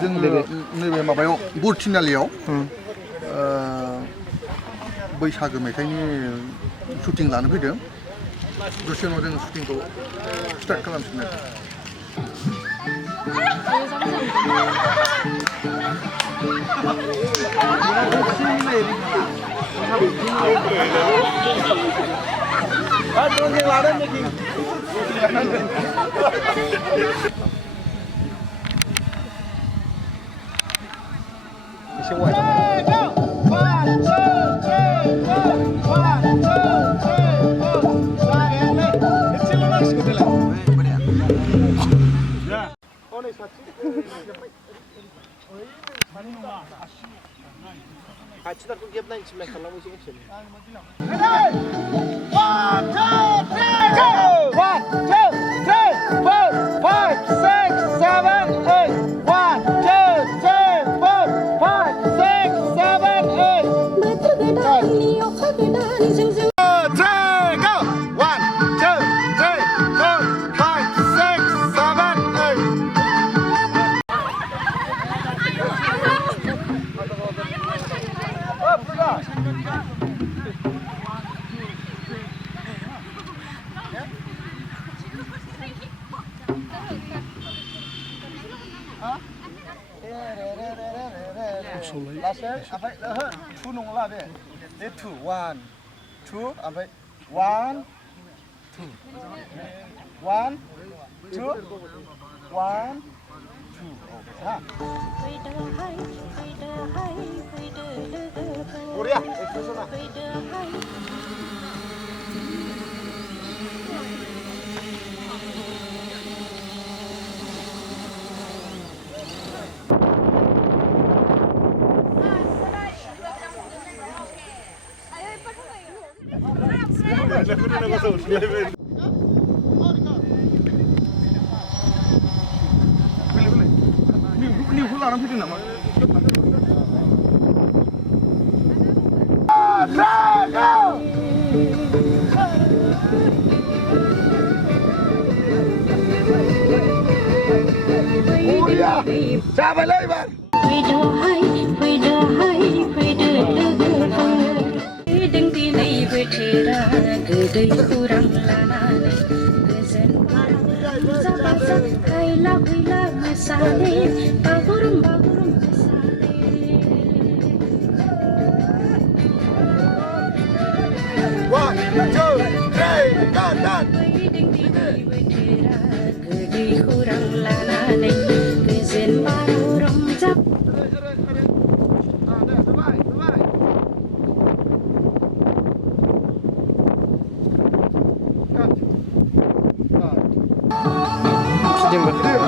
जोङो नैबे माबायाव बुरथिनालियाव बैसागो मेथाइनि शुटिं लानो फैदों दसे उनाव जों शुटिंखौ स्टार्ट खालामसिगोन एसे वाइड खाथिथारखौ गेब नायनो थिननाय खालामो एसे लासै ओमफ्राय ओहो टु नंला बे टु वान टु ओमफ्राय वान टु वान टु वान टु हा बरिया एक्सप्रेसना निउखौ लानानै फैदों नामा? जाबायलै एबार गोदै खौरां लानानै गोजोन फैला फैला मोसानो बागुरुम्बा मोसानो One, two, three, go, done! गोदै खौरां लानानै गोजोन बाराव रंजा Jumbo.